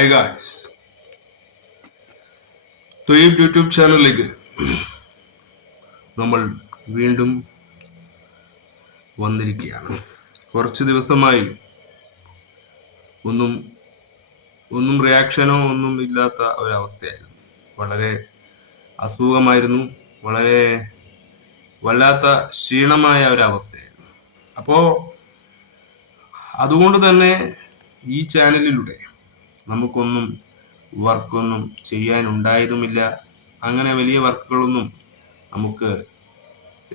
Hi guys Thoyyib YouTube ചാനലിലേക്ക് നമ്മൾ വീണ്ടും വന്നിരിക്കുകയാണ്. കുറച്ച് ദിവസമായി ഒന്നും ഒന്നും റിയാക്ഷനോ ഒന്നും ഇല്ലാത്ത ഒരവസ്ഥയായിരുന്നു. വളരെ അസുഖമായിരുന്നു വളരെ വല്ലാത്ത ക്ഷീണമായ ഒരവസ്ഥയായിരുന്നു. അപ്പോൾ അതുകൊണ്ട് തന്നെ ഈ ചാനലിലൂടെ നമുക്കൊന്നും വർക്കൊന്നും ചെയ്യാനുണ്ടായതുമില്ല. അങ്ങനെ വലിയ വർക്കുകളൊന്നും നമുക്ക്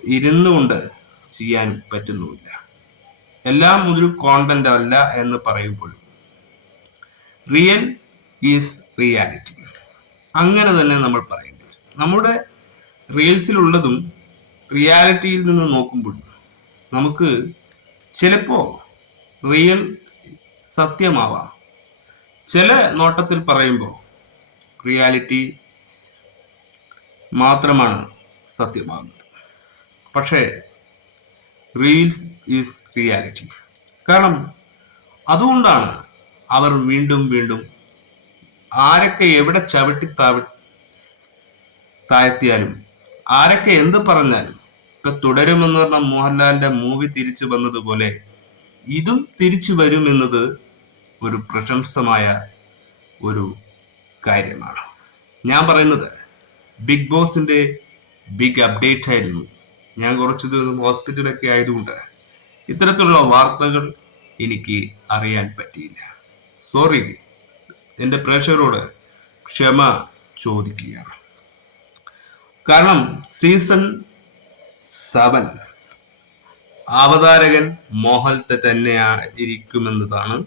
ഇരുന്നു കൊണ്ട് ചെയ്യാൻ പറ്റുന്നുമില്ല. എല്ലാം ഒരു കോണ്ടന്റ് അല്ല എന്ന് പറയുമ്പോഴും റിയൽ ഈസ് റിയാലിറ്റി അങ്ങനെ തന്നെ നമ്മൾ പറയേണ്ടി വരും. നമ്മുടെ റീൽസിലുള്ളതും റിയാലിറ്റിയിൽ നിന്ന് നോക്കുമ്പോഴും നമുക്ക് ചിലപ്പോൾ റിയൽ സത്യമാവാം. ചില നോട്ടത്തിൽ പറയുമ്പോൾ റിയാലിറ്റി മാത്രമാണ് സത്യമാകുന്നത്. പക്ഷേ റീൽസ് ഈസ് റിയാലിറ്റി. കാരണം അതുകൊണ്ടാണ് അവർ വീണ്ടും വീണ്ടും ആരൊക്കെ എവിടെ ചവിട്ടി താവി താഴ്ത്തിയാലും ആരൊക്കെ എന്ത് പറഞ്ഞാലും ഇപ്പൊ തുടരുമെന്ന് പറഞ്ഞ മോഹൻലാലിന്റെ മൂവി തിരിച്ചു വന്നതുപോലെ ഇതും തിരിച്ചു വരുമെന്നത് ഒരു പ്രശംസമായ ഒരു കാര്യമാണ്. ഞാൻ പറയുന്നത് ബിഗ് ബോസിന്റെ ബിഗ് അപ്ഡേറ്റ് ആയിരുന്നു. ഞാൻ കുറച്ച് ദിവസം ഹോസ്പിറ്റലൊക്കെ ആയതുകൊണ്ട് ഇത്തരത്തിലുള്ള വാർത്തകൾ എനിക്ക് അറിയാൻ പറ്റിയില്ല. സോറി എന്റെ പ്രേക്ഷകരോട് ക്ഷമ ചോദിക്കുകയാണ്. കാരണം സീസൺ സെവൻ അവതാരകൻ മോഹൻത്തെ തന്നെയാണ് ഇരിക്കുമെന്നതാണ്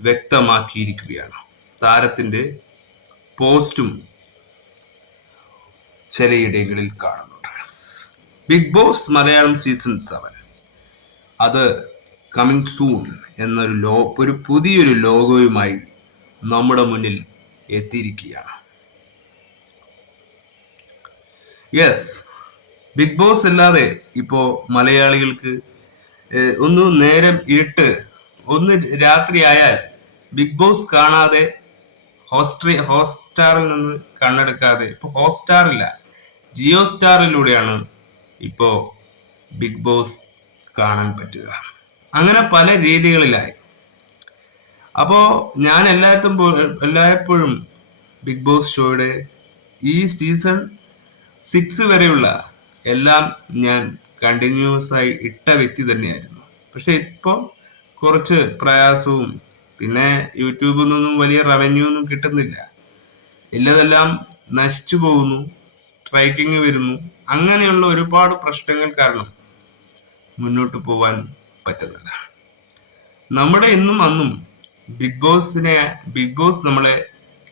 വ്യക്തമാക്കിയിരിക്കുകയാണ്. താരത്തിന്റെ പോസ്റ്റും ചിലയിടങ്ങളിൽ കാണുന്നുണ്ട്. Big boss Malayalam season seven. അത് കമ്മിങ് സൂൺ എന്നൊരു ലോ ഒരു പുതിയൊരു ലോഗോയുമായി നമ്മുടെ മുന്നിൽ എത്തിയിരിക്കുകയാണ്. യെസ് ബിഗ് ബോസ് അല്ലാതെ ഇപ്പോ മലയാളികൾക്ക് ഒന്ന് നേരം ഇരുട്ട് ഒന്ന് രാത്രി ആയാൽ ബിഗ് ബോസ് കാണാതെ ഹോസ്റ്റ് ഹോട്ട്സ്റ്റാറിൽ നിന്ന് കണ്ണെടുക്കാതെ ഇപ്പൊ ഹോട്ട്സ്റ്റാറില്ല ജിയോ സ്റ്റാറിലൂടെയാണ് ഇപ്പോ ബിഗ് ബോസ് കാണാൻ പറ്റുക. അങ്ങനെ പല രീതികളിലായി. അപ്പോ ഞാൻ എല്ലാത്തും എല്ലായ്പ്പോഴും ബിഗ് ബോസ് ഷോയുടെ ഈ സീസൺ സിക്സ് വരെയുള്ള എല്ലാം ഞാൻ കണ്ടിന്യൂസ് ആയി ഇട്ട വ്യക്തി തന്നെയായിരുന്നു. പക്ഷെ ഇപ്പോൾ കുറച്ച് പ്രയാസവും പിന്നെ യൂട്യൂബിൽ നിന്നും വലിയ റവന്യൂ ഒന്നും കിട്ടുന്നില്ല. ഇല്ലതെല്ലാം നശിച്ചു പോകുന്നു സ്ട്രൈക്കിങ് വരുന്നു അങ്ങനെയുള്ള ഒരുപാട് പ്രശ്നങ്ങൾ കാരണം മുന്നോട്ട് പോവാൻ പറ്റുന്നില്ല. നമ്മുടെ ഇന്നും അന്നും ബിഗ് ബോസിനെ ബിഗ് ബോസ് നമ്മളെ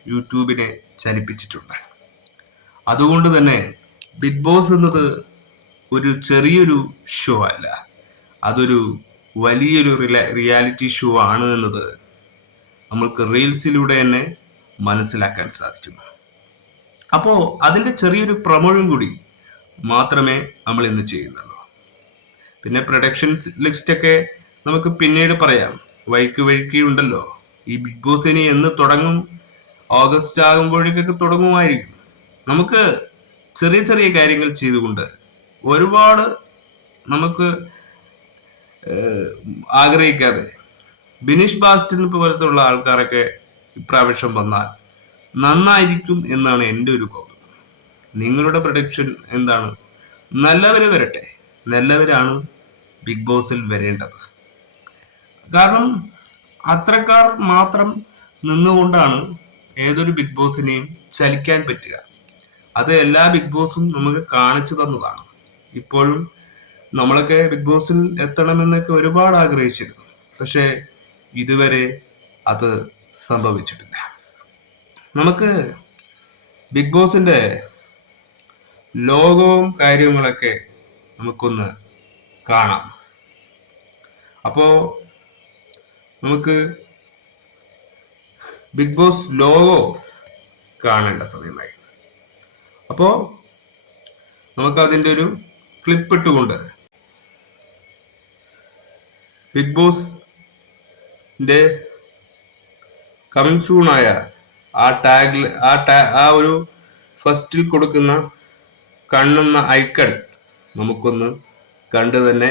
യൂട്യൂബിനെ ചലിപ്പിച്ചിട്ടുണ്ട്. അതുകൊണ്ട് തന്നെ ബിഗ് ബോസ് എന്നത് ഒരു ചെറിയൊരു ഷോ അല്ല. അതൊരു വലിയൊരു റിയാലിറ്റി ഷോ ആണ് എന്നത് നമ്മൾക്ക് റീൽസിലൂടെ തന്നെ മനസ്സിലാക്കാൻ സാധിക്കും അപ്പോൾ അതിന്റെ ചെറിയൊരു പ്രമോഴും കൂടി മാത്രമേ നമ്മൾ ഇന്ന് ചെയ്യുന്നുള്ളൂ. പിന്നെ പ്രൊഡക്ഷൻസ് ലിസ്റ്റൊക്കെ നമുക്ക് പിന്നീട് പറയാം. വഴിക്ക് വഴിക്ക് ഉണ്ടല്ലോ. ഈ ബിഗ് ബോസ് ഇനി എന്ന് തുടങ്ങും? ഓഗസ്റ്റ് ആകുമ്പോഴേക്കൊക്കെ തുടങ്ങുമായിരിക്കും. നമുക്ക് ചെറിയ ചെറിയ കാര്യങ്ങൾ ചെയ്തുകൊണ്ട് ഒരുപാട് നമുക്ക് ആഗ്രഹിക്കാതെ. ബിനീഷ് ബാസ്റ്റിൻ പോലത്തുള്ള ആൾക്കാരൊക്കെ ഇപ്രാവശ്യം വന്നാൽ നന്നായിരിക്കും എന്നാണ് എന്റെ ഒരു കൗതുകം. നിങ്ങളുടെ പ്രൊഡിക്ഷൻ എന്താണ്? നല്ലവരെ വരട്ടെ. നല്ലവരാണ് ബിഗ് ബോസിൽ വരേണ്ടത്. കാരണം അത്രക്കാർ മാത്രം നിന്നുകൊണ്ടാണ് ഏതൊരു ബിഗ് ബോസിനെയും ചലിക്കാൻ പറ്റുക. അത് എല്ലാ ബിഗ് ബോസും നമുക്ക് കാണിച്ചു തന്നതാണ്. ഇപ്പോഴും നമ്മളൊക്കെ ബിഗ് ബോസിൽ എത്തണമെന്നൊക്കെ ഒരുപാട് ആഗ്രഹിച്ചിരുന്നു. പക്ഷേ ഇതുവരെ അത് സംഭവിച്ചിട്ടില്ല. നമുക്ക് ബിഗ് ബോസിന്റെ ലോകവും കാര്യങ്ങളൊക്കെ നമുക്കൊന്ന് കാണാം. അപ്പോ നമുക്ക് ബിഗ് ബോസ് ലോഗോ കാണേണ്ട സമയമായി. അപ്പോ നമുക്ക് അതിന്റെ ഒരു ക്ലിപ്പ് ഇട്ടുകൊണ്ട് ബിഗ് ബോസിന്റെ കമ്മിങ് സൂണായ ആ ടാഗിൽ ആ ടാ ആ ഒരു ഫസ്റ്റിൽ കൊടുക്കുന്ന കണ്ണെന്ന ഐക്കൺ നമുക്കൊന്ന് കണ്ടു തന്നെ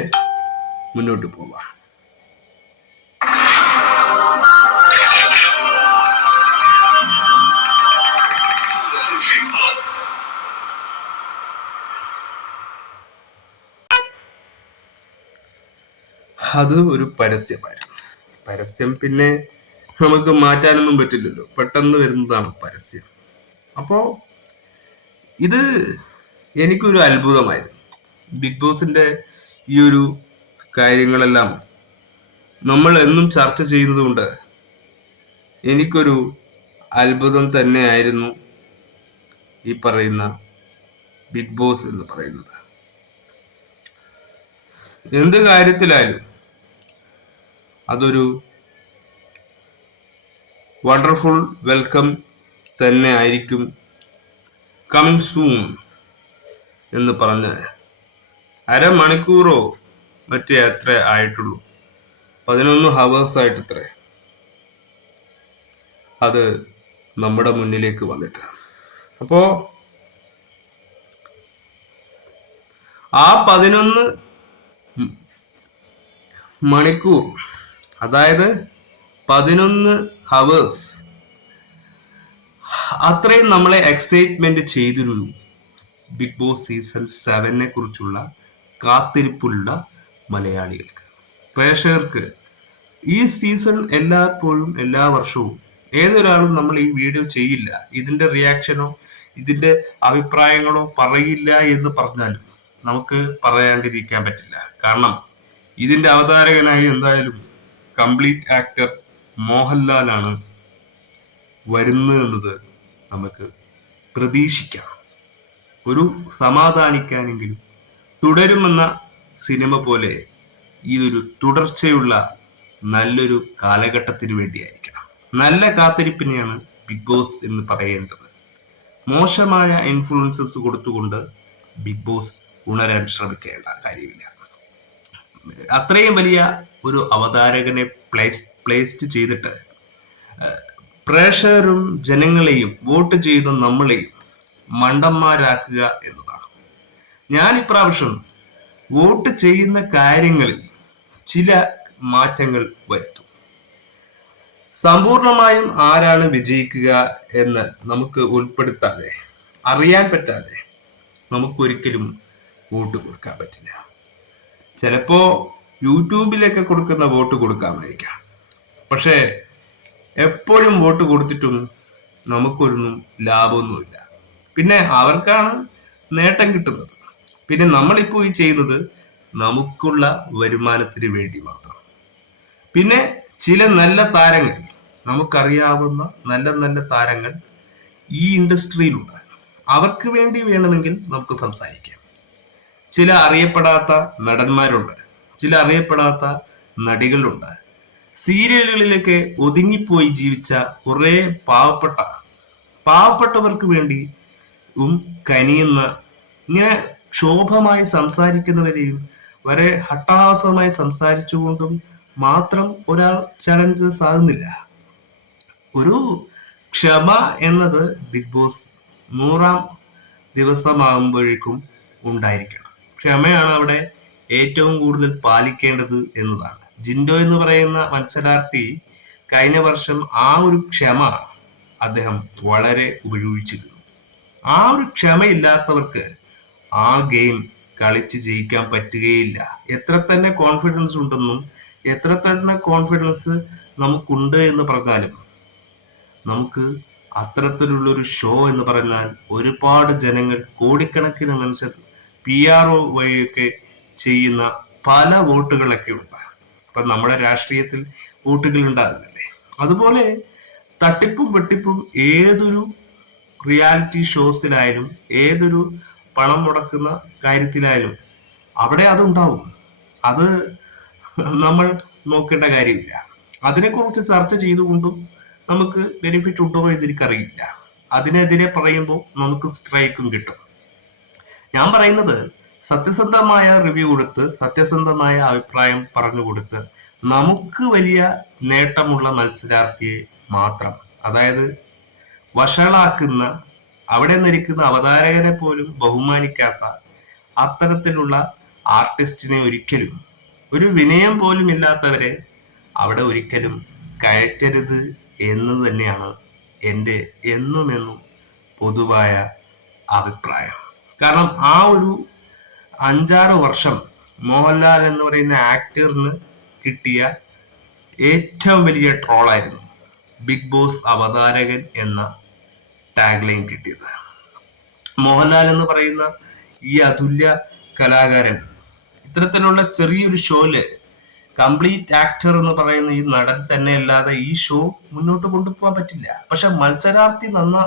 മുന്നോട്ട് പോവാം. അത് ഒരു പരസ്യമായിരുന്നു പരസ്യം പിന്നെ നമുക്ക് മാറ്റാനൊന്നും പറ്റില്ലല്ലോ. പെട്ടെന്ന് വരുന്നതാണ് പരസ്യം. അപ്പോ ഇത് എനിക്കൊരു അത്ഭുതമായിരുന്നു. ബിഗ് ബോസിന്റെ ഈ ഒരു കാര്യങ്ങളെല്ലാം നമ്മൾ എന്നും ചർച്ച ചെയ്യുന്നത് കൊണ്ട് എനിക്കൊരു അത്ഭുതം തന്നെയായിരുന്നു ഈ പറയുന്ന ബിഗ് ബോസ് എന്ന് പറയുന്നത്. എന്ത് കാര്യത്തിലായാലും അതൊരു വണ്ടർഫുൾ വെൽക്കം തന്നെ ആയിരിക്കും. കമ്മിങ് സൂൺ എന്ന് പറഞ്ഞ് അരമണിക്കൂറോ മറ്റേ അത്ര ആയിട്ടുള്ളൂ. പതിനൊന്ന് ഹവേഴ്സ് ആയിട്ടത്രേ. അത് നമ്മുടെ മുന്നിലേക്ക് വന്നിട്ട്. അപ്പോ ആ പതിനൊന്ന് മണിക്കൂർ അതായത് പതിനൊന്ന് ഹവേഴ്സ് അത്രയും നമ്മളെ എക്സൈറ്റ്മെന്റ് ചെയ്തൊരു ബിഗ് ബോസ് സീസൺ സെവനെ കുറിച്ചുള്ള കാത്തിരിപ്പുള്ള മലയാളികൾക്ക് പ്രേക്ഷകർക്ക്. ഈ സീസൺ എല്ലായ്പ്പോഴും എല്ലാ വർഷവും ഏതൊരാളും നമ്മൾ ഈ വീഡിയോ ചെയ്യില്ല. ഇതിന്റെ റിയാക്ഷനോ ഇതിന്റെ അഭിപ്രായങ്ങളോ പറയില്ല എന്ന് പറഞ്ഞാലും നമുക്ക് പറയാണ്ടിരിക്കാൻ പറ്റില്ല. കാരണം ഇതിന്റെ അവതാരകനായി എന്തായാലും കംപ്ലീറ്റ് ആക്ടർ മോഹൻലാലാണ് വരുന്നതെന്നത് നമുക്ക് പ്രതീക്ഷിക്കാം. ഒരു സമാധാനിക്കാനെങ്കിലും തുടരുമെന്ന സിനിമ പോലെ ഇതൊരു തുടർച്ചയുള്ള നല്ലൊരു കാലഘട്ടത്തിന് വേണ്ടിയായിരിക്കണം. നല്ല കാത്തിരിപ്പിനെയാണ് ബിഗ് ബോസ് എന്ന് പറയേണ്ടത്. മോശമായ ഇൻഫ്ലുവൻസസ് കൊടുത്തുകൊണ്ട് ബിഗ് ബോസ് ഉണരാൻ ശ്രമിക്കേണ്ട കാര്യമില്ല. അത്രയും വലിയ ഒരു അവതാരകനെ പ്ലേസ് പ്ലേസ്ഡ് ചെയ്തിട്ട് പ്രേക്ഷകരും ജനങ്ങളെയും വോട്ട് ചെയ്ത നമ്മളെയും മണ്ടന്മാരാക്കുക എന്നതാണ്. ഞാൻ ഇപ്രാവശ്യം വോട്ട് ചെയ്യുന്ന കാര്യങ്ങളിൽ ചില മാറ്റങ്ങൾ വരുത്തും. സമ്പൂർണമായും ആരാണ് വിജയിക്കുക എന്ന് നമുക്ക് ഉൾപ്പെടുത്താതെ അറിയാൻ പറ്റാതെ നമുക്കൊരിക്കലും വോട്ട് കൊടുക്കാൻ പറ്റില്ല. ചിലപ്പോ യൂട്യൂബിലൊക്കെ കൊടുക്കുന്ന വോട്ട് കൊടുക്കാമായിരിക്കാം. പക്ഷേ എപ്പോഴും വോട്ട് കൊടുത്തിട്ടും നമുക്കൊരൊന്നും ലാഭമൊന്നുമില്ല. പിന്നെ അവർക്കാണ് നേട്ടം കിട്ടുന്നത്. പിന്നെ നമ്മളിപ്പോൾ ഈ ചെയ്യുന്നത് നമുക്കുള്ള വരുമാനത്തിന് വേണ്ടി മാത്രം. പിന്നെ ചില നല്ല താരങ്ങൾ നമുക്കറിയാവുന്ന നല്ല നല്ല താരങ്ങൾ ഈ ഇൻഡസ്ട്രിയിലുണ്ട്. അവർക്ക് വേണ്ടി വേണമെങ്കിൽ നമുക്ക് സംസാരിക്കാം. ചില അറിയപ്പെടാത്ത നടന്മാരുണ്ട് ചില അറിയപ്പെടാത്ത നടികളുണ്ട്. സീരിയലുകളിലൊക്കെ ഒതുങ്ങിപ്പോയി ജീവിച്ച കുറെ പാവപ്പെട്ട പാവപ്പെട്ടവർക്ക് വേണ്ടി ഉം കനിയുന്ന ഇങ്ങനെ ക്ഷോഭമായി സംസാരിക്കുന്നവരെയും വരെ ഹട്ടാഹാസമായി സംസാരിച്ചുകൊണ്ടും മാത്രം ഒരാൾ ചലഞ്ചസ് ആകുന്നില്ല ഒരു ക്ഷമ എന്നത് ബിഗ് ബോസ് നൂറാം ദിവസമാകുമ്പോഴേക്കും ഉണ്ടായിരിക്കണം. ക്ഷമയാണ് അവിടെ ഏറ്റവും കൂടുതൽ പാലിക്കേണ്ടത് എന്നതാണ്. ജിൻഡോ എന്ന് പറയുന്ന മത്സരാർത്ഥി കഴിഞ്ഞ വർഷം ആ ഒരു ക്ഷമ അദ്ദേഹം വളരെ ഉപയോഗിച്ചിരുന്നു. ആ ഒരു ക്ഷമയില്ലാത്തവർക്ക് ആ ഗെയിം കളിച്ച് ജയിക്കാൻ പറ്റുകയില്ല. എത്ര തന്നെ കോൺഫിഡൻസ് ഉണ്ടെന്നും എത്ര തന്നെ കോൺഫിഡൻസ് നമുക്കുണ്ട് എന്ന് പറഞ്ഞാലും നമുക്ക് അത്തരത്തിലുള്ള ഒരു ഷോ എന്ന് പറഞ്ഞാൽ ഒരുപാട് ജനങ്ങൾ കോടിക്കണക്കിന് മനുഷ്യർ പി ആർ ഒ വഴിയൊക്കെ ചെയ്യുന്ന പല വോട്ടുകളൊക്കെ ഉണ്ട്. അപ്പൊ നമ്മുടെ രാഷ്ട്രീയത്തിൽ വോട്ടുകൾ ഉണ്ടാകുന്നില്ലേ? അതുപോലെ തട്ടിപ്പും വെട്ടിപ്പും ഏതൊരു റിയാലിറ്റി ഷോസിലായാലും ഏതൊരു പണം മുടക്കുന്ന കാര്യത്തിലായാലും അവിടെ അതുണ്ടാവും. അത് നമ്മൾ നോക്കേണ്ട കാര്യമില്ല. അതിനെക്കുറിച്ച് ചർച്ച ചെയ്തുകൊണ്ടും നമുക്ക് ബെനിഫിറ്റ് ഉണ്ടോ എന്ന് എനിക്കറിയില്ല. അതിനെതിരെ പറയുമ്പോൾ നമുക്ക് സ്ട്രൈക്കും കിട്ടും. ഞാൻ പറയുന്നത് സത്യസന്ധമായ റിവ്യൂ കൊടുത്ത് സത്യസന്ധമായ അഭിപ്രായം പറഞ്ഞു കൊടുത്ത് നമുക്ക് വലിയ നേട്ടമുള്ള മത്സരാർത്ഥിയെ മാത്രം അതായത് വഷളാക്കുന്ന അവിടെ നിൽക്കുന്ന അവതാരകനെ പോലും ബഹുമാനിക്കാത്ത അത്തരത്തിലുള്ള ആർട്ടിസ്റ്റിനെ ഒരിക്കലും ഒരു വിനയം പോലും ഇല്ലാത്തവരെ അവിടെ ഒരിക്കലും കയറ്റരുത് എന്ന് തന്നെയാണ് എന്റെ എന്നും എന്നും പൊതുവായ അഭിപ്രായം. കാരണം ആ ഒരു അഞ്ചാറ് വർഷം മോഹൻലാൽ എന്ന് പറയുന്ന ആക്ടറിന് കിട്ടിയ ഏറ്റവും വലിയ ട്രോളായിരുന്നു ബിഗ് ബോസ് അവതാരകൻ എന്ന ടാഗ് ലൈൻ കിട്ടിയത്. മോഹൻലാൽ എന്ന് പറയുന്ന ഈ അതുല്യ കലാകാരൻ ഇത്തരത്തിലുള്ള ചെറിയൊരു ഷോയിൽ കംപ്ലീറ്റ് ആക്ടർ എന്ന് പറയുന്ന ഈ നടൻ തന്നെ അല്ലാതെ ഈ ഷോ മുന്നോട്ട് കൊണ്ടുപോകാൻ പറ്റില്ല. പക്ഷെ മത്സരാർത്ഥി നന്ന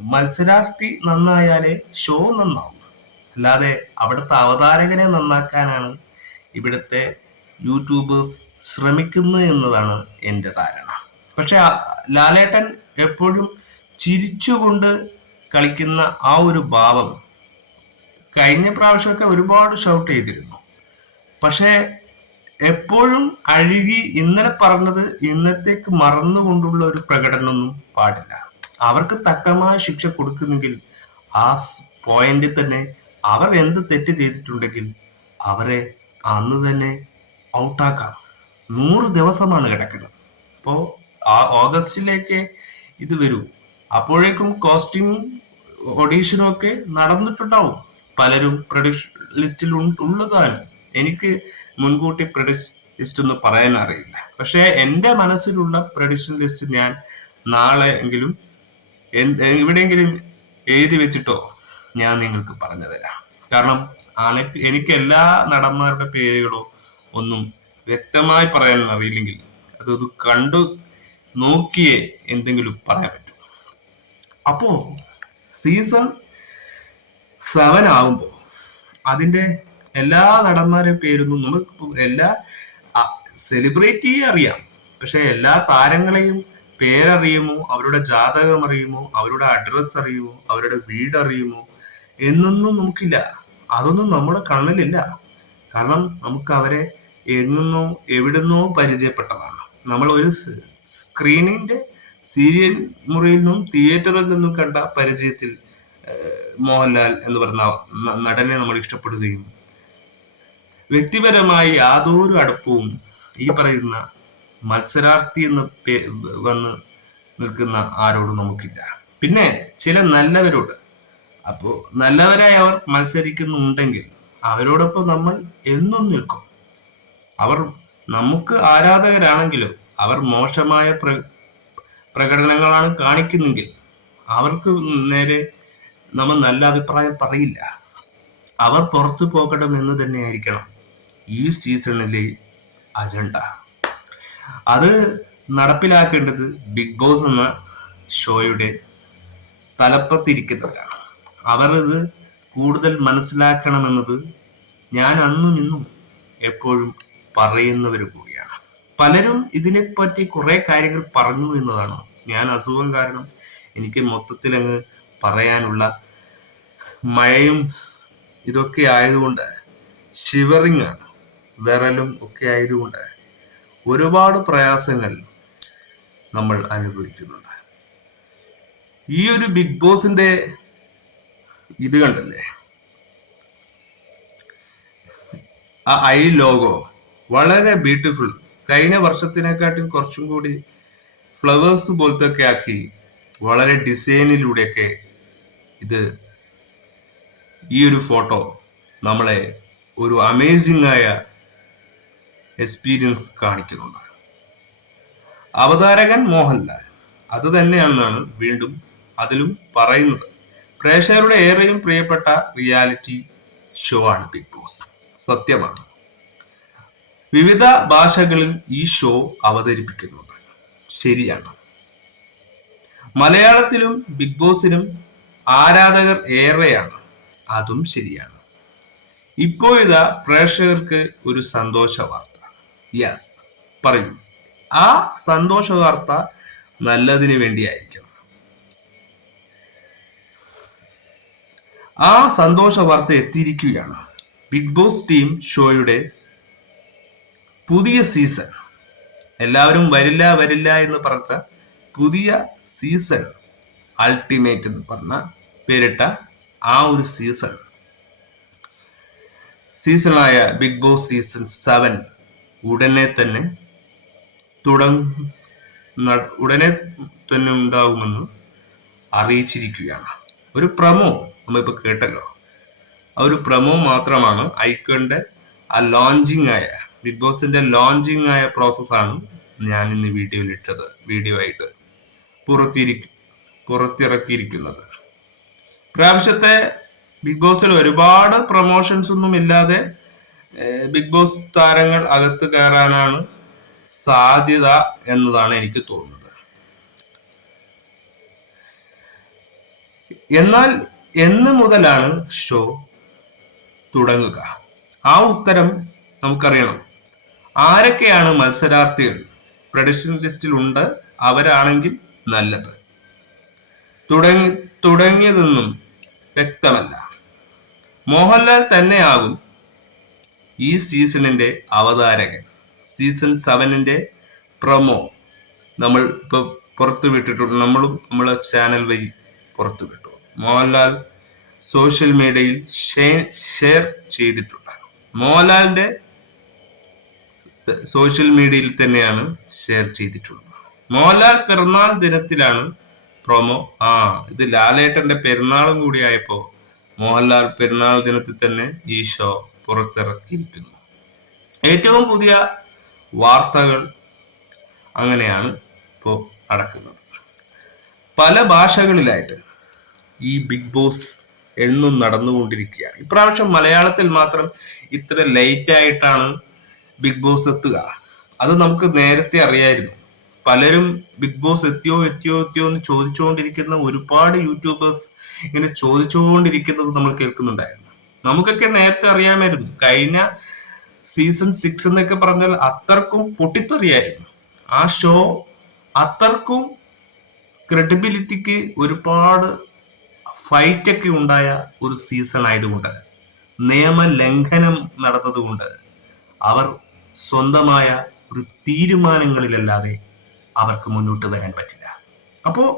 മത്സരാർത്ഥി നന്നായാലേ ഷോ നന്നാവും. അല്ലാതെ അവിടുത്തെ അവതാരകനെ നന്നാക്കാനാണ് ഇവിടുത്തെ യൂട്യൂബേഴ്സ് ശ്രമിക്കുന്നത് എന്നതാണ് എന്റെ ധാരണ. പക്ഷെ ലാലേട്ടൻ എപ്പോഴും ചിരിച്ചുകൊണ്ട് കളിക്കുന്ന ആ ഒരു ഭാവം കഴിഞ്ഞ പ്രാവശ്യമൊക്കെ ഒരുപാട് ഷൗട്ട് ചെയ്തിരുന്നു. പക്ഷേ എപ്പോഴും അഴുകി ഇന്നലെ പറഞ്ഞത് ഇന്നത്തേക്ക് മറന്നുകൊണ്ടുള്ള ഒരു പ്രകടനമൊന്നും പാടില്ല. അവർക്ക് തക്കമായ ശിക്ഷ കൊടുക്കുന്നെങ്കിൽ ആ പോയിന്റിൽ തന്നെ അവർ എന്ത് തെറ്റ് ചെയ്തിട്ടുണ്ടെങ്കിൽ അവരെ അന്ന് തന്നെ ഔട്ടാക്കാം നൂറ് ദിവസമാണ് കിടക്കുന്നത്. അപ്പോൾ ആ ഓഗസ്റ്റിലേക്ക് ഇത് വരൂ. അപ്പോഴേക്കും കോസ്റ്റിംഗ് ഓഡീഷനും ഒക്കെ നടന്നിട്ടുണ്ടാവും. പലരും പ്രൊഡിക്ഷൻ ലിസ്റ്റിൽ ഉള്ളതാണ്. എനിക്ക് മുൻകൂട്ടി പ്രൊഡിക്ഷൻ ലിസ്റ്റ് ഒന്നും പറയാൻ അറിയില്ല. പക്ഷേ എന്റെ മനസ്സിലുള്ള പ്രൊഡിക്ഷൻ ലിസ്റ്റ് ഞാൻ നാളെ എങ്കിലും എവിടെയെങ്കിലും എഴുതി വെച്ചിട്ടോ ഞാൻ നിങ്ങൾക്ക് പറഞ്ഞു തരാം. കാരണം അനക്ക് എനിക്ക് എല്ലാ നടന്മാരുടെ പേരുകളോ ഒന്നും വ്യക്തമായി പറയാൻ അറിയില്ലെങ്കിൽ അതൊന്ന് കണ്ടു നോക്കിയേ എന്തെങ്കിലും പറയാൻ പറ്റൂ. അപ്പോ സീസൺ സെവൻ ആകുമ്പോൾ അതിന്റെ എല്ലാ നടന്മാരുടെ പേരൊന്നും നമുക്ക് എല്ലാ സെലിബ്രിറ്റിയെ അറിയാം. പക്ഷെ എല്ലാ താരങ്ങളെയും പേരറിയുമോ? അവരുടെ ജാതകം അറിയുമോ അവരുടെ അഡ്രസ് അറിയുമോ? അവരുടെ വീട് അറിയുമോ എന്നൊന്നും നമുക്കില്ല. അതൊന്നും നമ്മുടെ കണ്ണിലില്ല. കാരണം നമുക്ക് അവരെ എങ്ങുന്നോ എവിടുന്നോ പരിചയപ്പെട്ടതാണ്. നമ്മൾ ഒരു സ്ക്രീനിന്റെ സീരിയൽ മുറിയിൽ നിന്നും തിയേറ്ററിൽ നിന്നും കണ്ട പരിചയത്തിൽ മോഹൻലാൽ എന്ന് പറഞ്ഞ നടനെ നമ്മൾ ഇഷ്ടപ്പെടുകയും വ്യക്തിപരമായി യാതൊരു അടുപ്പവും ഈ പറയുന്ന മത്സരാർത്ഥി എന്ന് വന്ന് നിൽക്കുന്ന ആരോടും നമുക്കില്ല. പിന്നെ ചില നല്ലവരോട്. അപ്പോൾ നല്ലവരായി അവർ മത്സരിക്കുന്നുണ്ടെങ്കിൽ അവരോടൊപ്പം നമ്മൾ എന്നും നിൽക്കും. അവർ നമുക്ക് ആരാധകരാണെങ്കിലും അവർ മോശമായ പ്ര പ്രകടനങ്ങളാണ് കാണിക്കുന്നെങ്കിൽ അവർക്ക് നേരെ നമ്മൾ നല്ല അഭിപ്രായം പറയില്ല. അവർ പുറത്തു പോകണം എന്ന് തന്നെയായിരിക്കണം ഈ സീസണിലെ അജണ്ട. അത് നടപ്പിലാക്കേണ്ടത് ബിഗ് ബോസ് എന്ന ഷോയുടെ തലപ്പത്തിരിക്കുന്നവരാണ്. അവർ ഇത് കൂടുതൽ മനസ്സിലാക്കണമെന്നത് ഞാൻ അന്നും ഇന്നും എപ്പോഴും പറയുന്നവർ കൂടിയാണ്. പലരും ഇതിനെപ്പറ്റി കുറെ കാര്യങ്ങൾ പറഞ്ഞു എന്നതാണ് ഞാൻ അസുഖം കാരണം എനിക്ക് മൊത്തത്തിൽ അങ്ങ് പറയാനുള്ള മഴയും ഇതൊക്കെ ആയതുകൊണ്ട് ഷിവറിങ് ആണ് വിറലും ഒക്കെ ആയതുകൊണ്ട് ഒരുപാട് പ്രയാസങ്ങൾ നമ്മൾ അനുഭവിക്കുന്നുണ്ട്. ഈ ഒരു ബിഗ് ബോസിന്റെ ഇത് കണ്ടല്ലേ? ആ ഐ ലോഗോ വളരെ ബ്യൂട്ടിഫുൾ കഴിഞ്ഞ വർഷത്തിനെക്കാട്ടും കുറച്ചും കൂടി ഫ്ലവേഴ്സ് പോലത്തെ ഒക്കെ ആക്കി വളരെ ഡിസൈനിലൂടെയൊക്കെ ഇത് ഈ ഒരു ഫോട്ടോ നമ്മളെ ഒരു അമേസിംഗ് ആയ എക്സ്പീരിയൻസ് കാണിക്കുന്നത്. അവതാരകൻ മോഹൻലാൽ അത് തന്നെയാണെന്നാണ് വീണ്ടും അതിലും പറയുന്നത്. പ്രേക്ഷകരുടെ ഏറെയും പ്രിയപ്പെട്ട റിയാലിറ്റി ഷോ ആണ് ബിഗ് ബോസ് സത്യമാണ്. വിവിധ ഭാഷകളിൽ ഈ ഷോ അവതരിപ്പിക്കുന്നുണ്ട്. ശരിയാണ്. മലയാളത്തിലും ബിഗ് ബോസിനും ആരാധകർ ഏറെയാണ്. അതും ശരിയാണ്. ഇപ്പോഴിതാ പ്രേക്ഷകർക്ക് ഒരു സന്തോഷ വാർത്ത. യെസ് പറയൂ. ആ സന്തോഷ വാർത്ത നല്ലതിന് വേണ്ടിയായിരിക്കണം. ആ സന്തോഷ വാർത്ത എത്തിയിരിക്കുകയാണ്. ബിഗ് ബോസ് ടീം ഷോയുടെ പുതിയ സീസൺ എല്ലാവരും വരില്ല വരില്ല എന്ന് പറഞ്ഞ പുതിയ സീസൺ അൾട്ടിമേറ്റ് എന്ന് പറഞ്ഞ പേരിട്ട ആ ഒരു സീസൺ സീസണായ ബിഗ് ബോസ് സീസൺ സെവൻ ഉടനെ തന്നെ തുടങ്ങ ഉടനെ തന്നെ ഉണ്ടാകുമെന്ന് അറിയിച്ചിരിക്കുകയാണ്. ഒരു പ്രമോ നമ്മളിപ്പോൾ കേട്ടല്ലോ. ആ ഒരു പ്രമോ മാത്രമാണ് ഐക്കണിന്റെ ആ ലോഞ്ചിങ് ആയ ബിഗ് ബോസിന്റെ ലോഞ്ചിങ് ആയ പ്രോസസ്സാണ് ഞാൻ ഇന്ന് വീഡിയോയിൽ ഇട്ടത് വീഡിയോ ആയിട്ട് പുറത്തിരി പുറത്തിറക്കിയിരിക്കുന്നത്. പ്രാവശ്യത്തെ ബിഗ് ബോസിൽ ഒരുപാട് പ്രൊമോഷൻസ് ഒന്നും ഇല്ലാതെ ബിഗ് ബോസ് താരങ്ങൾ അകത്ത് കയറാനാണ് സാധ്യത എന്നതാണ് എനിക്ക് തോന്നുന്നത്. എന്നാൽ എന്ന് മുതലാണ് ഷോ തുടങ്ങുക. ആ ഉത്തരം നമുക്കറിയണം. ആരൊക്കെയാണ് മത്സരാർത്ഥികൾ? പ്രഡിക്ഷൻ ലിസ്റ്റിൽ ഉണ്ട്. അവരാണെങ്കിൽ നല്ലത്. തുടങ്ങി തുടങ്ങിയതെന്നും വ്യക്തമല്ല. മോഹൻലാൽ തന്നെയാകും ഈ സീസണിന്റെ അവതാരകൻ സീസൺ സെവനിന്റെ പ്രൊമോ നമ്മൾ ഇപ്പോൾ പുറത്തു വിട്ടിട്ടുണ്ട്. നമ്മളും നമ്മളെ ചാനൽ വഴി പുറത്തു വിട്ടു. മോഹൻലാൽ സോഷ്യൽ മീഡിയയിൽ ഷെയർ ചെയ്തിട്ടുണ്ട് മോഹൻലാലിന്റെ സോഷ്യൽ മീഡിയയിൽ തന്നെയാണ് ഷെയർ ചെയ്തിട്ടുള്ളത്. മോഹൻലാൽ പിറന്നാൾ ദിനത്തിലാണ് പ്രൊമോ ആ ഇത് ലാലേട്ടന്റെ പെരുന്നാളും കൂടി മോഹൻലാൽ പെരുന്നാൾ ദിനത്തിൽ തന്നെ ഈ ഷോ പുറത്തിറക്കിയിരിക്കുന്നു. ഏറ്റവും പുതിയ വാർത്തകൾ അങ്ങനെയാണ് ഇപ്പോൾ നടക്കുന്നത് പല ഭാഷകളിലായിട്ട് ഈ ബിഗ് ബോസ് എന്നും നടന്നുകൊണ്ടിരിക്കുകയാണ്. ഇപ്രാവശ്യം മലയാളത്തിൽ മാത്രം ഇത്ര ലേറ്റ് ആയിട്ടാണ് ബിഗ് ബോസ് എത്തുക. അത് നമുക്ക് നേരത്തെ അറിയായിരുന്നു. പലരും ബിഗ് ബോസ് എത്തിയോ എത്തിയോ എത്തിയോ എന്ന് ചോദിച്ചുകൊണ്ടിരിക്കുന്ന ഒരുപാട് യൂട്യൂബേഴ്സ് ഇങ്ങനെ ചോദിച്ചുകൊണ്ടിരിക്കുന്നത് നമ്മൾ കേൾക്കുന്നുണ്ടായിരുന്നു. നമുക്കൊക്കെ നേരത്തെ അറിയാമായിരുന്നു. കഴിഞ്ഞ സീസൺ സിക്സ് എന്നൊക്കെ പറഞ്ഞാൽ അത്രക്കും പൊട്ടിത്തെറിയായിരുന്നു. ആ ഷോ അത്രക്കും ക്രെഡിബിലിറ്റിക്ക് ഒരുപാട് ഫൈറ്റ് ഒക്കെ ഉണ്ടായ ഒരു സീസൺ ആയതുകൊണ്ട് നിയമലംഘനം നടന്നതുകൊണ്ട് അവർ സ്വന്തമായ ഒരു തീരുമാനങ്ങളിലല്ലാതെ അവർക്ക് മുന്നോട്ട് വരാൻ പറ്റില്ല. അപ്പോൾ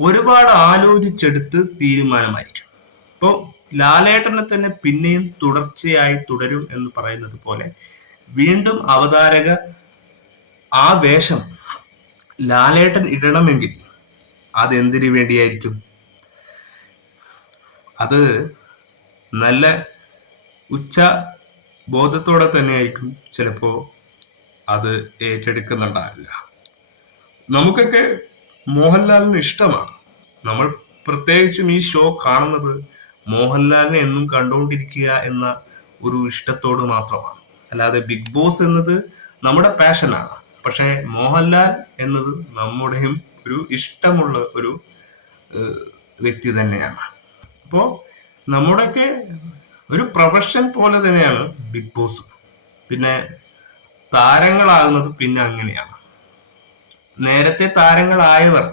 ഒരുപാട് ആലോചിച്ചെടുത്ത് തീരുമാനമായിരിക്കും. ഇപ്പോൾ ലാലേട്ടനെ തന്നെ പിന്നെയും തുടർച്ചയായി തുടരും എന്ന് പറയുന്നത് പോലെ വീണ്ടും അവതാരക ആ വേഷം ലാലേട്ടൻ ഇടണമെങ്കിൽ അതെന്തിനു വേണ്ടിയായിരിക്കും? അത് നല്ല ഉച്ച ബോധത്തോടെ തന്നെയായിരിക്കും ചിലപ്പോ അത് ഏറ്റെടുക്കുന്നുണ്ടാവില്ല നമുക്കൊക്കെ മോഹൻലാലിന് ഇഷ്ടമാണ്. നമ്മൾ പ്രത്യേകിച്ചും ഈ ഷോ കാണുന്നത് മോഹൻലാലിനെ എന്നും കണ്ടുകൊണ്ടിരിക്കുക എന്ന ഒരു ഇഷ്ടത്തോട് മാത്രമാണ്. അല്ലാതെ ബിഗ് ബോസ് എന്നത് നമ്മുടെ പാഷനാണ് പക്ഷേ മോഹൻലാൽ എന്നത് നമ്മുടെയും ഒരു ഇഷ്ടമുള്ള ഒരു വ്യക്തി തന്നെയാണ്. അപ്പോൾ നമ്മുടെയൊക്കെ ഒരു പ്രൊഫഷൻ പോലെ തന്നെയാണ് ബിഗ് ബോസ് പിന്നെ താരങ്ങളാകുന്നത് പിന്നെ അങ്ങനെയാണ്. നേരത്തെ താരങ്ങളായവർ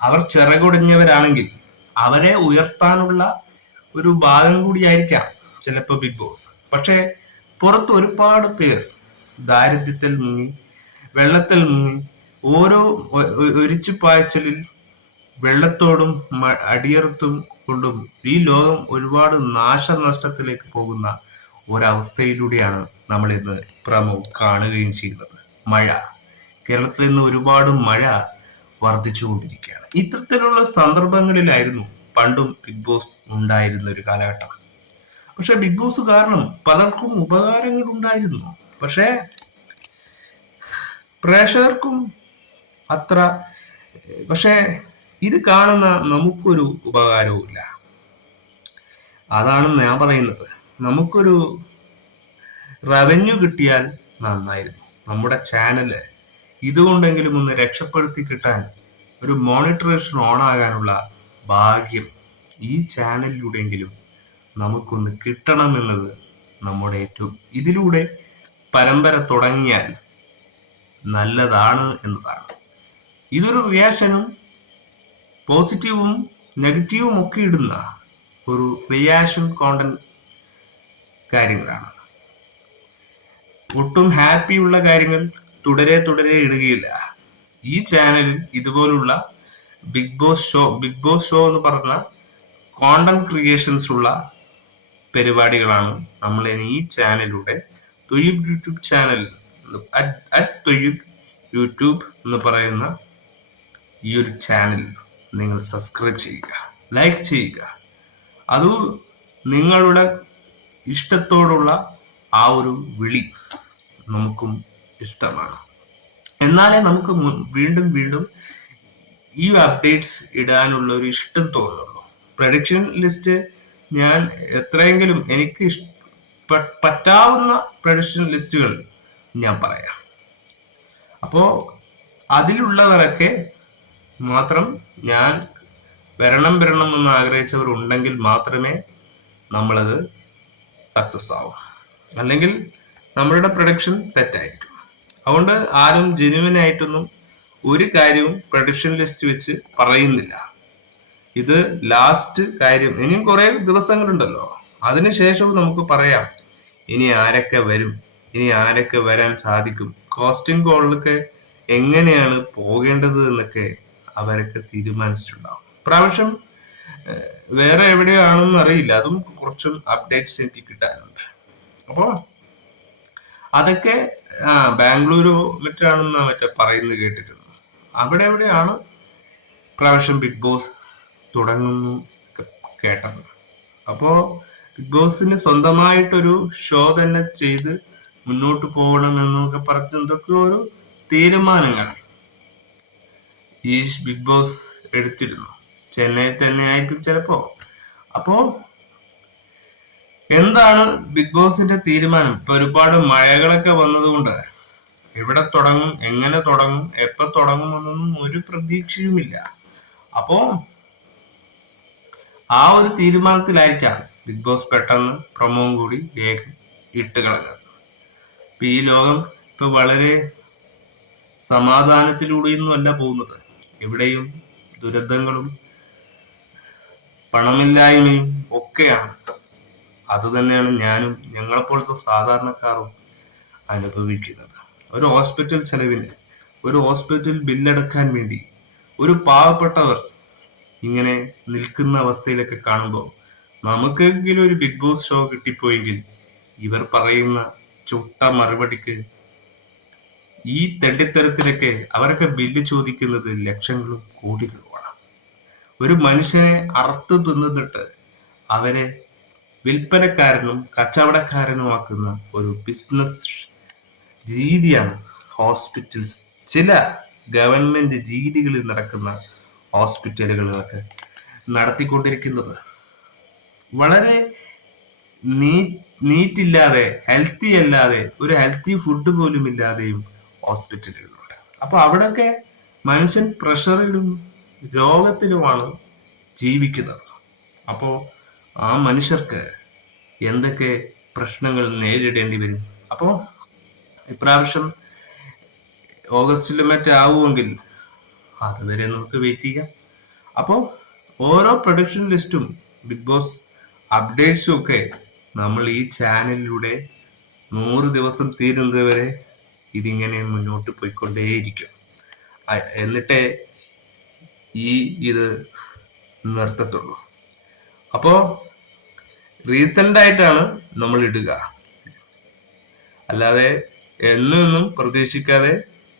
അവർ ചിറകുടഞ്ഞവരാണെങ്കിൽ അവരെ ഉയർത്താനുള്ള ഒരു ഭാഗം കൂടിയായിരിക്കാം ചിലപ്പോൾ ബിഗ് ബോസ് പക്ഷേ പുറത്ത് ഒരുപാട് പേർ ദാരിദ്ര്യത്തിൽ മുങ്ങി വെള്ളത്തിൽ മുങ്ങി ഓരോ ഒരിച്ചു പായച്ചലിൽ വെള്ളത്തോടും അടിയർത്തും കൊണ്ടും ഈ ലോകം ഒരുപാട് നാശനഷ്ടത്തിലേക്ക് പോകുന്ന ഒരവസ്ഥയിലൂടെയാണ് നമ്മൾ ഇന്ന് പ്രമോ കാണുകയും ചെയ്യുന്നത്. മഴ. കേരളത്തിൽ നിന്ന് ഒരുപാട് മഴ വർദ്ധിച്ചുകൊണ്ടിരിക്കുകയാണ്. ഇത്തരത്തിലുള്ള സന്ദർഭങ്ങളിലായിരുന്നു പണ്ടും ബിഗ് ബോസ് ഉണ്ടായിരുന്ന ഒരു കാലഘട്ടം. പക്ഷെ ബിഗ് ബോസ് കാരണം പലർക്കും ഉപകാരങ്ങൾ ഉണ്ടായിരുന്നു. പക്ഷേ പ്രേക്ഷകർക്കും അത്ര പക്ഷേ ഇത് കാണുന്ന നമുക്കൊരു ഉപകാരവും ഇല്ല. അതാണ് ഞാൻ പറയുന്നത്. നമുക്കൊരു റവന്യൂ കിട്ടിയാൽ നന്നായിരുന്നു. നമ്മുടെ ചാനൽ ഇതുകൊണ്ടെങ്കിലും ഒന്ന് രക്ഷപ്പെടുത്തി കിട്ടാൻ ഒരു മോണിറ്ററേഷൻ ഓൺ ആകാനുള്ള ഭാഗ്യം ഈ ചാനലിലൂടെയെങ്കിലും നമുക്കൊന്ന് കിട്ടണമെന്നത് നമ്മുടെ ഏറ്റവും ഇതിലൂടെ പരമ്പര തുടങ്ങിയാൽ നല്ലതാണ് എന്നതാണ്. ഇതൊരു റിയാക്ഷനും പോസിറ്റീവും നെഗറ്റീവും ഒക്കെ ഇടുന്ന ഒരു റിയാക്ഷൻ കോണ്ടന്റ് കാര്യങ്ങളാണ്. ഒട്ടും ഹാപ്പിയുള്ള കാര്യങ്ങൾ തുടരെ തുടരെ ഇടുകയില്ല. ഈ ചാനലിൽ ഇതുപോലുള്ള big boss show big boss show എന്ന് പറഞ്ഞ കോണ്ടന്റ് ക്രിയേഷൻസ് ഉള്ള പരിപാടികളാണ് നമ്മൾ ഈ ചാനലിലൂടെ Thoyyub YouTube channel at Thoyyub YouTube എന്ന് പറയുന്ന ഈ ഒരു ചാനൽ നിങ്ങൾ സബ്സ്ക്രൈബ് ചെയ്യുക ലൈക്ക് ചെയ്യുക. അത് നിങ്ങളുടെ ഇഷ്ടത്തോടുള്ള ആ ഒരു വിളി നമുക്കും ഇഷ്ടമാണ്. എന്നാലേ നമുക്ക് വീണ്ടും വീണ്ടും ഈ അപ്ഡേറ്റ്സ് ഇടാനുള്ള ഒരു ഇഷ്ടം തോന്നുള്ളൂ. പ്രൊഡിക്ഷൻ ലിസ്റ്റ് ഞാൻ എത്രയെങ്കിലും എനിക്ക് പറ്റാവുന്ന പ്രൊഡിക്ഷൻ ലിസ്റ്റുകൾ ഞാൻ പറയാം. അപ്പോൾ അതിലുള്ളവരൊക്കെ മാത്രം ഞാൻ വരണം വരണം എന്ന് ആഗ്രഹിച്ചവർ ഉണ്ടെങ്കിൽ മാത്രമേ നമ്മളത് സക്സസ് ആവും. അല്ലെങ്കിൽ നമ്മളുടെ പ്രൊഡക്ഷൻ തെറ്റായിരിക്കും. അതുകൊണ്ട് ആരും ജെനുവിൻ ആയിട്ടൊന്നും ഒരു കാര്യവും പ്രഡിക്ഷൻ ലിസ്റ്റ് വെച്ച് പറയുന്നില്ല. ഇത് ലാസ്റ്റ് കാര്യം. ഇനിയും കുറെ ദിവസങ്ങളുണ്ടല്ലോ. അതിനുശേഷവും നമുക്ക് പറയാം. ഇനി ആരൊക്കെ വരും? ഇനി ആരൊക്കെ വരാൻ സാധിക്കും? കോസ്റ്റിംഗ് കോളിലൊക്കെ എങ്ങനെയാണ് പോകേണ്ടത് എന്നൊക്കെ അവരൊക്കെ തീരുമാനിച്ചിട്ടുണ്ടാവും. പ്രാവശ്യം വേറെ എവിടെയാണെന്ന് അറിയില്ല. അതും കുറച്ചും അപ്ഡേറ്റ്സ് എനിക്ക് കിട്ടാനുണ്ട്. അപ്പോൾ അതൊക്കെ ആ ബാംഗ്ലൂരോ മറ്റാണെന്ന് മറ്റേ പറയുന്നത് കേട്ടിട്ടുണ്ട്. അവിടെ എവിടെയാണ് പ്രാവശ്യം ബിഗ് ബോസ് തുടങ്ങുന്നു കേട്ടത്. അപ്പോൾ ബിഗ് ബോസിന് സ്വന്തമായിട്ടൊരു ഷോ തന്നെ ചെയ്ത് മുന്നോട്ട് പോകണം എന്നൊക്കെ പറഞ്ഞ എന്തൊക്കെ ഒരു തീരുമാനങ്ങൾ ഈ ബിഗ് ബോസ് എടുത്തിരുന്നു. ചെന്നൈ തന്നെ ആയിരിക്കും ചിലപ്പോ. അപ്പോ എന്താണ് ബിഗ് ബോസിന്റെ തീരുമാനം? ഇപ്പൊ ഒരുപാട് മഴകളൊക്കെ വന്നതുകൊണ്ട് എവിടെ തുടങ്ങും എങ്ങനെ തുടങ്ങും എപ്പോ തുടങ്ങും എന്നൊന്നും ഒരു പ്രതീക്ഷയുമില്ല. അപ്പോ ആ ഒരു തീരുമാനത്തിലായിരിക്കാം ബിഗ് ബോസ് പെട്ടെന്ന് പ്രൊമോവും കൂടി വേഗം ഇട്ട് കളഞ്ഞത്. ഇപ്പൊ ഈ ലോകം ഇപ്പൊ വളരെ സമാധാനത്തിലൂടെയൊന്നും അല്ല പോകുന്നത്. എവിടെയും ദുരന്തങ്ങളും പണമില്ലായ്മയും ഒക്കെയാണ്. അതുതന്നെയാണ് ഞാനും ഞങ്ങളെപ്പോലത്തെ സാധാരണക്കാരും അനുഭവിക്കുന്നത്. ഒരു ഹോസ്പിറ്റൽ ചെലവിന് ഒരു ഹോസ്പിറ്റൽ ബില്ലടക്കാൻ വേണ്ടി ഒരു പാവപ്പെട്ടവർ ഇങ്ങനെ നിൽക്കുന്ന അവസ്ഥയിലൊക്കെ കാണുമ്പോൾ നമുക്കെങ്കിലും ഒരു ബിഗ് ബോസ് ഷോ കിട്ടിപ്പോയെങ്കിൽ ഇവർ പറയുന്ന ചുട്ട മറുപടിക്ക് ഈ തെണ്ടിത്തരത്തിലൊക്കെ അവരൊക്കെ ബില്ല് ചോദിക്കുന്നത് ലക്ഷങ്ങളും കോടികളുമാണ്. ഒരു മനുഷ്യനെ അറുത്തു തിന്നിട്ട് അവരെ വിൽപ്പനക്കാരനും കച്ചവടക്കാരനുമാക്കുന്ന ഒരു ബിസിനസ് രീതിയാണ് ഹോസ്പിറ്റൽസ് ചില ഗവൺമെന്റ് രീതികളിൽ നടക്കുന്ന ഹോസ്പിറ്റലുകളിലൊക്കെ നടത്തിക്കൊണ്ടിരിക്കുന്നത്. വളരെ നീ നീറ്റില്ലാതെ ഹെൽത്തി അല്ലാതെ ഒരു ഹെൽത്തി ഫുഡ് പോലും ഇല്ലാതെയും ഹോസ്പിറ്റലുകളുണ്ട് അപ്പൊ അവിടെയൊക്കെ മനുഷ്യൻ പ്രഷറിലും രോഗത്തിലുമാണ് ജീവിക്കുന്നത്. അപ്പോൾ ആ മനുഷ്യർക്ക് എന്തൊക്കെ പ്രശ്നങ്ങൾ നേരിടേണ്ടി വരും? അപ്പോൾ ഇപ്രാവശ്യം ഓഗസ്റ്റിലും മറ്റേ ആവുമെങ്കിൽ അതുവരെ നമുക്ക് വെയിറ്റ് ചെയ്യാം. അപ്പോൾ ഓരോ പ്രൊഡക്ഷൻ ലിസ്റ്റും ബിഗ് ബോസ് അപ്ഡേറ്റ്സും ഒക്കെ നമ്മൾ ഈ ചാനലിലൂടെ നൂറ് ദിവസം തീരുന്നത് വരെ ഇതിങ്ങനെ മുന്നോട്ട് പോയിക്കൊണ്ടേയിരിക്കും. എന്നിട്ടേ ഈ ഇത് നിർത്തത്തുള്ളൂ. അപ്പോൾ റീസെന്റ് ആയിട്ടാണ് നമ്മൾ ഇടുക. അല്ലാതെ എന്നൊന്നും പ്രതീക്ഷിക്കാതെ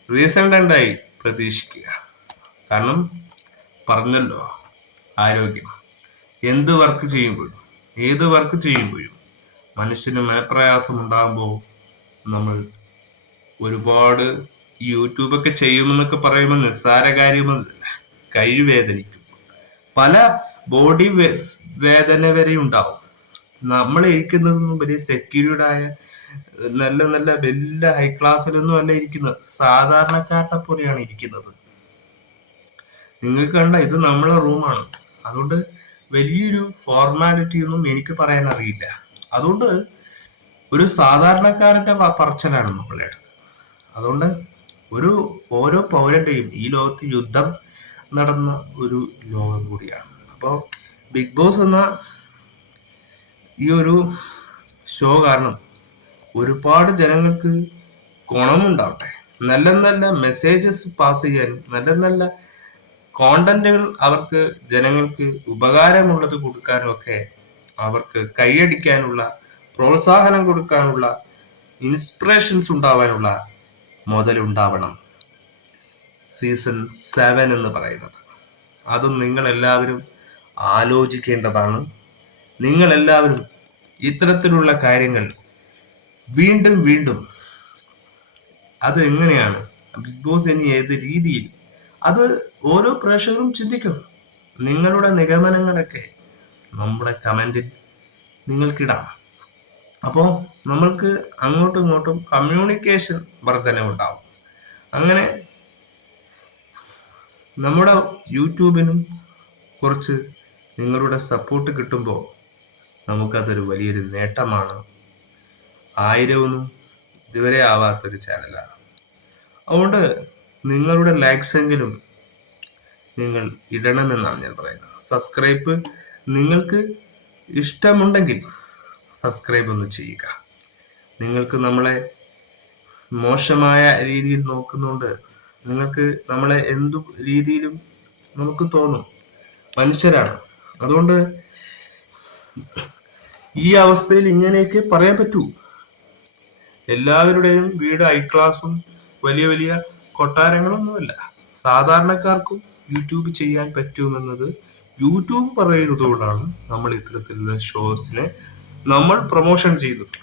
റീസെന്റ് ആയി പ്രതീക്ഷിക്കുക. കാരണം പറഞ്ഞല്ലോ ആരോഗ്യം. എന്ത് വർക്ക് ചെയ്യുമ്പോഴും ഏത് വർക്ക് ചെയ്യുമ്പോഴും മനുഷ്യന് മനപ്രയാസം ഉണ്ടാകുമ്പോൾ നമ്മൾ ഒരുപാട് യൂട്യൂബൊക്കെ ചെയ്യുമെന്നൊക്കെ പറയുമ്പോൾ നിസ്സാര കാര്യമൊന്നുമില്ല കൈ വേദനിക്കും പല ബോഡി വേദന വരെ ഉണ്ടാവും. നമ്മൾ ഇരിക്കുന്നതൊന്നും വലിയ സെക്യൂർഡ് ആയ നല്ല നല്ല വലിയ ഹൈ ക്ലാസ്സിലൊന്നും അല്ല ഇരിക്കുന്നത്. സാധാരണക്കാരുടെ പോലെയാണ് ഇരിക്കുന്നത്. നിങ്ങൾക്ക് കണ്ട ഇത് നമ്മളെ റൂമാണ് അതുകൊണ്ട് വലിയൊരു ഫോർമാലിറ്റി ഒന്നും എനിക്ക് പറയാൻ അറിയില്ല. അതുകൊണ്ട് ഒരു സാധാരണക്കാരന്റെ പറച്ചിലാണ് നമ്മളെ അടുത്ത്. അതുകൊണ്ട് ഒരു ഓരോ പൗരന്റെയും ഈ ലോകത്ത് യുദ്ധം നടന്ന ഒരു ലോകം കൂടിയാണ്. അപ്പോൾ ബിഗ് ബോസ് എന്ന ഈ ഒരു ഷോ കാരണം ഒരുപാട് ജനങ്ങൾക്ക് ഗുണമുണ്ടാവട്ടെ. നല്ല നല്ല മെസ്സേജസ് പാസ് ചെയ്യാനും നല്ല നല്ല കോണ്ടന്റുകൾ അവർക്ക് ജനങ്ങൾക്ക് ഉപകാരമുള്ളത് കൊടുക്കാനും ഒക്കെ അവർക്ക് കൈയടിക്കാനുള്ള പ്രോത്സാഹനം കൊടുക്കാനുള്ള ഇൻസ്പിറേഷൻസ് ഉണ്ടാവാനുള്ള മുതലുണ്ടാവണം സീസൺ സെവൻ എന്ന് പറയുന്നത്. അതും നിങ്ങൾ എല്ലാവരും ആലോചിക്കേണ്ടതാണ്. നിങ്ങളെല്ലാവരും ഇത്തരത്തിലുള്ള കാര്യങ്ങൾ വീണ്ടും വീണ്ടും അത് എങ്ങനെയാണ്? ബിഗ് ബോസ് ഇനി ഏത് രീതിയിൽ? അത് ഓരോ പ്രേക്ഷകരും ചിന്തിക്കും. നിങ്ങളുടെ നിഗമനങ്ങളൊക്കെ നമ്മുടെ കമന്റിൽ നിങ്ങൾക്കിടാം. അപ്പോൾ നമ്മൾക്ക് അങ്ങോട്ടും ഇങ്ങോട്ടും കമ്മ്യൂണിക്കേഷൻ വർധനവുണ്ടാവും. അങ്ങനെ നമ്മുടെ യൂട്യൂബിനും കുറച്ച് നിങ്ങളുടെ സപ്പോർട്ട് കിട്ടുമ്പോൾ നമുക്കതൊരു വലിയൊരു നേട്ടമാണ്. ആയിരമൊന്നും ഇതുവരെ ആവാത്തൊരു ചാനലാണ് അതുകൊണ്ട് നിങ്ങളുടെ ലൈക്സ് എങ്കിലും നിങ്ങൾ ഇടണമെന്നാണ് ഞാൻ പറയുന്നത്. സബ്സ്ക്രൈബ് നിങ്ങൾക്ക് ഇഷ്ടമുണ്ടെങ്കിൽ സബ്സ്ക്രൈബ് ഒന്ന് ചെയ്യുക. നിങ്ങൾക്ക് നമ്മളെ മോശമായ രീതിയിൽ നോക്കുന്നുണ്ട് നിങ്ങൾക്ക് നമ്മളെ എന്തു രീതിയിലും നമുക്ക് തോന്നും. മനുഷ്യരാണ്. അതുകൊണ്ട് ഈ അവസ്ഥയിൽ ഇങ്ങനെയൊക്കെ പറയാൻ പറ്റൂ. എല്ലാവരുടെയും വീട് ഹൈ ക്ലാസും വലിയ വലിയ കൊട്ടാരങ്ങളൊന്നുമല്ല. സാധാരണക്കാർക്കും യൂട്യൂബ് ചെയ്യാൻ പറ്റുമെന്നത് യൂട്യൂബ് പറയുന്നതുകൊണ്ടാണ് നമ്മൾ ഇത്തരത്തിലുള്ള ഷോസിനെ നമ്മൾ പ്രൊമോഷൻ ചെയ്തത്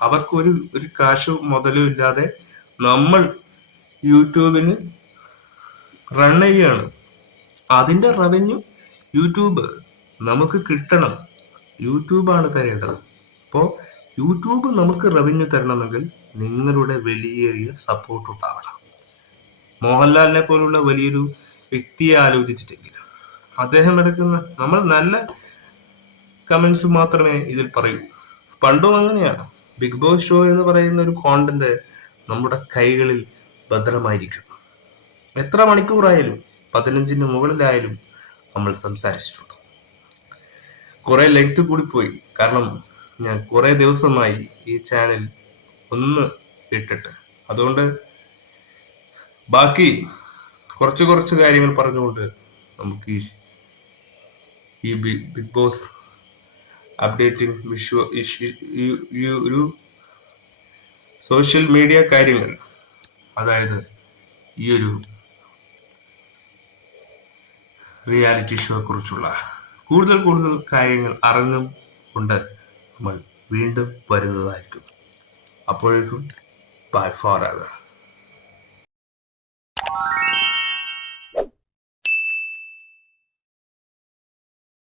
അവർക്കൊരു ഒരു ഒരു കാശ് മുതലും ഇല്ലാതെ നമ്മൾ യൂട്യൂബിന് റൺ ചെയ്യുകയാണ്. അതിന്റെ റവന്യൂ യൂട്യൂബ് നമുക്ക് കിട്ടണം. യൂട്യൂബാണ് തരേണ്ടത്. അപ്പോൾ യൂട്യൂബ് നമുക്ക് റവന്യൂ തരണമെങ്കിൽ നിങ്ങളുടെ വലിയേറിയ സപ്പോർട്ട് ഉണ്ടാവണം. മോഹൻലാലിനെ പോലുള്ള വലിയൊരു വ്യക്തിയെ ആലോചിച്ചിട്ടെങ്കിലും അദ്ദേഹം എടുക്കുന്ന നമ്മൾ നല്ല കമന്റ്സ് മാത്രമേ ഇതിൽ പറയൂ. പണ്ടും അങ്ങനെയാണ്. ബിഗ് ബോസ് ഷോ എന്ന് പറയുന്ന ഒരു കോണ്ടന്റ് നമ്മുടെ കൈകളിൽ ഭദ്രമായിരിക്കും. എത്ര മണിക്കൂറായാലും പതിനഞ്ചിന് മുകളിലായാലും നമ്മൾ സംസാരിച്ചിട്ടുണ്ട്. കുറെ ലെങ്ത് കൂടിപ്പോയി. കാരണം ഞാൻ കുറെ ദിവസമായി ഈ ചാനൽ ഒന്ന് ഇട്ടിട്ട്. അതുകൊണ്ട് ബാക്കി കുറച്ച് കുറച്ച് കാര്യങ്ങൾ പറഞ്ഞുകൊണ്ട് നമുക്ക് ഈ ഈ ബിഗ് ബോസ് അപ്ഡേറ്റിംഗ് വിഷ്വ ഒരു സോഷ്യൽ മീഡിയ കാര്യങ്ങൾ. അതായത് ഈ ഒരു റിയാലിറ്റി ഷോയെ കുറിച്ചുള്ള കൂടുതൽ കൂടുതൽ കാര്യങ്ങൾ അറിഞ്ഞും കൊണ്ട് നമ്മൾ വീണ്ടും വരുന്നതായിരിക്കും. അപ്പോഴേക്കും ബൈ ഫോർ എവർ